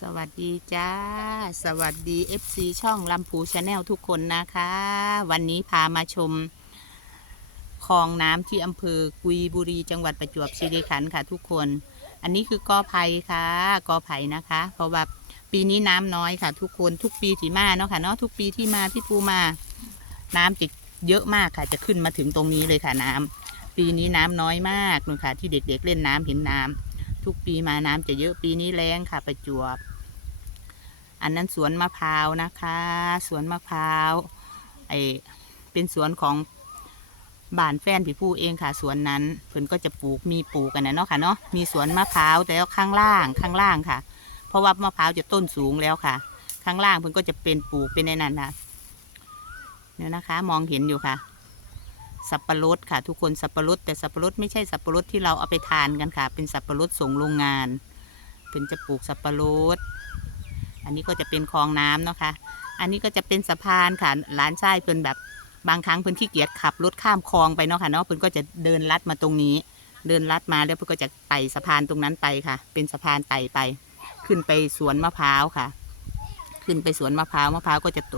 สวัสดีจ้า สวัสดี FC ช่องลำพูชาแนลทุกคนนะคะ วันนี้พามาชมคลองน้ำที่อำเภอกุยบุรีจังหวัดประจวบคีรีขันธ์ค่ะทุกคน อันนี้คือกอไผ่ค่ะกอไผ่นะคะ เพราะว่าปีนี้น้ำน้อยค่ะ ทุกคนทุกปีที่มาเนาะค่ะเนาะทุกปีที่มาพี่ปูมา น้ำจะเยอะมากค่ะ จะขึ้นมาถึงตรงนี้เลยค่ะน้ำปีนี้น้ำน้อยมากนูค่ะ ที่เด็กๆเล่นน้ำเห็นน้ำทุกปีมาน้ำจะเยอะปีนี้แรงค่ะประจวบ อันนั้นสวนมะพร้าวนะคะ สวนมะพร้าวไอเป็นสวนของบ้านแฟนพี่ผู้เองค่ะสวนนั้นเพิ่นก็จะปลูกมีปลูกกันนะเนาะค่ะเนาะมีสวนมะพร้าวแต่ข้างล่างข้างล่างค่ะ เพราะว่ามะพร้าวจะต้นสูงแล้วค่ะ ข้างล่างเพิ่นก็จะเป็นปลูกเป็นในนั้นนะเนี่ยนะคะ มองเห็นอยู่ค่ะ สับปะรดค่ะ ทุกคนสับปะรดแต่สับปะรดไม่ใช่สับปะรดที่เราเอาไปทานกันค่ะ เป็นสับปะรดส่งโรงงานเป็นจะปลูกสับปะรด อันนี้ก็จะเป็นคลองน้ำเนาะค่ะ อันนี้ก็จะเป็นสะพานค่ะร้านชายเพิ่นแบบบางครั้งเพิ่นขี้เกียจขับรถข้ามคลองไปเนาะค่ะเนาะเพิ่นก็จะเดินลัดมาตรงนี้ เดินลัดมาแล้วเพิ่นก็จะไต่สะพานตรงนั้นไปค่ะ เป็นสะพานไต่ไป ขึ้นไปสวนมะพร้าวค่ะ ขึ้นไปสวนมะพร้าวมะพร้าวก็จะโต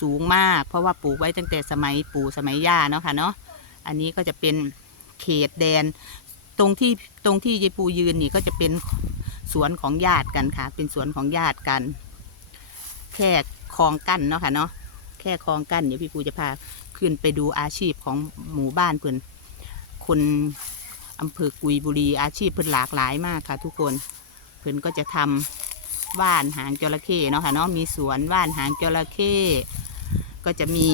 สูงมาก เพราะว่าปลูกไว้ตั้งแต่สมัยปู่สมัยย่าเนาะค่ะเนาะอันนี้ก็จะเป็นเขตแดน ตรงที่ตรงที่ยายปูยืนนี่ก็จะเป็น สวนของญาติกันค่ะ เป็นสวนของญาติกัน แค่คลองกั้นเนาะค่ะเนาะแค่คลองกั้นเดี๋ยวพี่ปูจะพาขึ้นไปดูอาชีพของหมู่บ้านเพิ่อนคนอำเภอกุยบุรีอาชีพเพิ่อนหลากหลายมากค่ะ ทุกคนเพิ่อนก็จะทำว่านหางจระเข้เนาะค่ะเนาะมีสวนว่านหางจระเข้ก็จะมี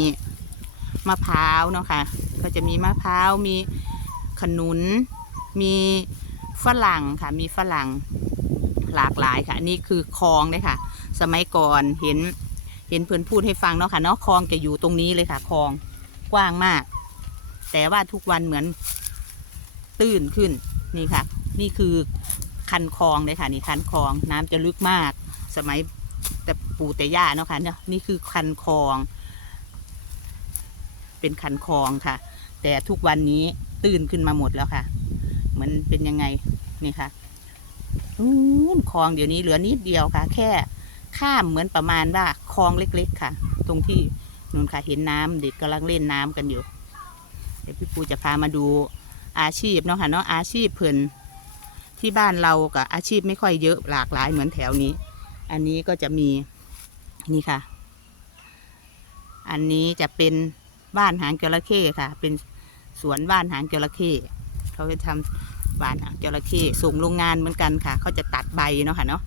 มะพร้าวเนาะค่ะ ก็จะมีมะพร้าวมีขนุน มีฝรั่งค่ะ มีฝรั่ง หลากหลายค่ะนี่คือคลองเลยค่ะ สมัยก่อนเห็นเห็นเพื่อนพูดให้ฟังเนาะค่ะเนาะคลองจะอยู่ตรงนี้เลยค่ะคลองกว้างมาก แต่ว่าทุกวันเหมือนตื้นขึ้นนี่ค่ะ นี่คือคันคลองเลยค่ะนี่คันคลองน้ำจะลึกมาก สมัยแต่ปู่แต่ย่าเนาะค่ะเนาะนี่คือคันคลอง เป็นคันคลองค่ะ แต่ทุกวันนี้ตื้นขึ้นมาหมดแล้วค่ะ เหมือนเป็นยังไงนี่ค่ะ นู้นคลองเดี๋ยวนี้เหลือนิดเดียวค่ะ แค่ข้ามเหมือนประมาณว่าคลองเล็ก ๆ ค่ะ ตรงที่นู่นค่ะเห็นน้ำเด็กกำลังเล่นน้ำกันอยู่ เดี๋ยวพี่ปูจะพามาดูอาชีพเนาะค่ะเนาะอาชีพเพิ่นที่บ้านเรากับอาชีพไม่ค่อยเยอะหลากหลายเหมือนแถวนี้ อันนี้ก็จะมีนี่ค่ะ อันนี้จะเป็นบ้านหางจระเข้ค่ะ เป็นสวนบ้านหางจระเข้เขาจะทำ บ้านหางจระเข้ส่งโรงงานเหมือนกันค่ะ เขาจะตัดใบเนาะค่ะเนาะ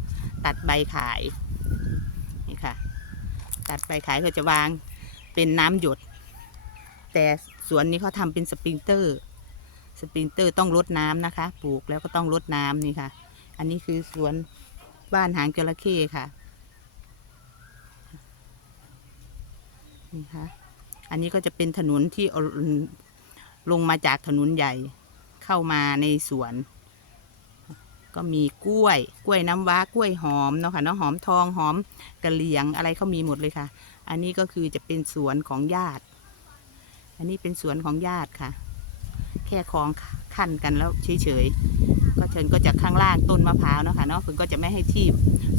ตัดใบขายนี่ค่ะ ตัดใบขายเขาจะวางเป็นน้ำหยด แต่สวนนี้เขาทำเป็นสปริงเตอร์ สปริงเตอร์ต้องรดน้ำนะคะ ปลูกแล้วก็ต้องรดน้ำนี่ค่ะ อันนี้คือสวนบ้านหางจระเข้ค่ะนี่ค่ะอันนี้ก็จะเป็นถนนที่ลงมาจากถนนใหญ่ เข้ามาในสวน ก็มีกล้วย กล้วยน้ำว้ากล้วยหอมเนาะค่ะเนาะหอมทองหอมกระเหลียงอะไรเขามีหมดเลยค่ะ อันนี้ก็คือจะเป็นสวนของญาติ อันนี้เป็นสวนของญาติค่ะ แค่คลองขั้นกันแล้วเฉยๆก็เชิญก็จะข้างล่างต้นมะพร้าวเนาะค่ะเนาะเพิ่นก็จะไม่ให้ที่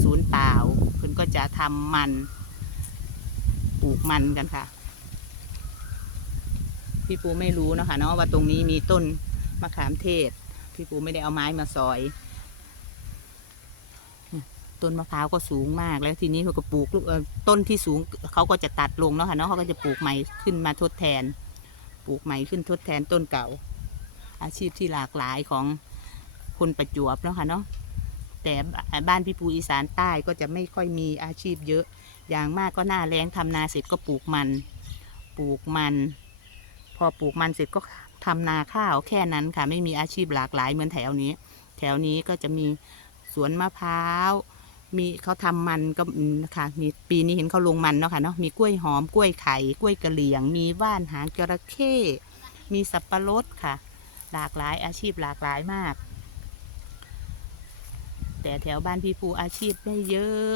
ศูนย์เปล่าเพิ่นก็จะทำมันปลูกมันกันค่ะพี่ปูไม่รู้เนาะคะเนาะว่าตรงนี้มีต้น มะขามเทศ พี่ปูไม่ได้เอาไม้มาซอยต้นมะพร้าวก็สูงมากแล้วทีนี้เขาก็ปลูกลูกต้นที่สูงเขาก็จะตัดลงเนาะค่ะเนาะเขาก็จะปลูกใหม่ขึ้นมาทดแทน ปลูกใหม่ขึ้นทดแทนต้นเก่า อาชีพที่หลากหลายของคนประจวบเนาะค่ะเนาะแต่บ้านพี่ปูอีสานใต้ก็จะไม่ค่อยมีอาชีพเยอะ อย่างมากก็หน้าแรงทำนาเสร็จก็ปลูกมัน ปลูกมัน พอปลูกมันเสร็จก็ ทำนาข้าวแค่นั้นค่ะ ไม่มีอาชีพหลากหลายเหมือนแถวนี้ แถวนี้ก็จะมีสวนมะพร้าว มีเขาทำมันก็ค่ะ มีปีนี้เห็นเขาลงมันเนาะค่ะเนาะ มีกล้วยหอม กล้วยไข่ กล้วยกระเหลี่ยง มีว่านหางจระเข้ มีสับปะรดค่ะ หลากหลายอาชีพหลากหลายมาก แต่แถวบ้านพี่ปูอาชีพไม่เยอะ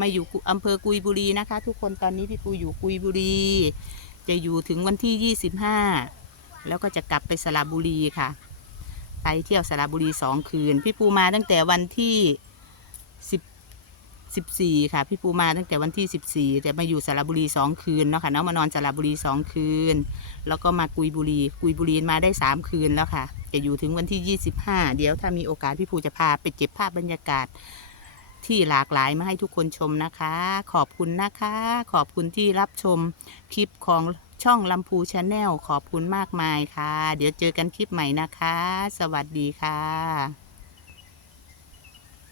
มาอยู่อำเภอกุยบุรีนะคะ ทุกคนตอนนี้พี่ปูอยู่กุยบุรี จะอยู่ถึงวันที่ 25 แล้วก็จะกลับไปสระบุรีค่ะ ไปเที่ยวสระบุรีสองคืน พี่ปูมาตั้งแต่วันที่14ค่ะ พี่ปูมาตั้งแต่วันที่14แต่มาอยู่สระบุรี2คืนเนาะค่ะเนาะมานอนสระบุรี2คืน แล้วก็มากุยบุรี กุยบุรีมาได้3คืนแล้วค่ะ จะอยู่ถึงวันที่25เดี๋ยวถ้ามีโอกาสพี่ปูจะพาไปเก็บภาพบรรยากาศที่หลากหลายมาให้ทุกคนชมนะคะ ขอบคุณนะคะ ขอบคุณที่รับชมคลิปของ ช่องลำพูชาแนลขอบคุณมากมายค่ะ เดี๋ยวเจอกันคลิปใหม่นะคะ สวัสดีค่ะ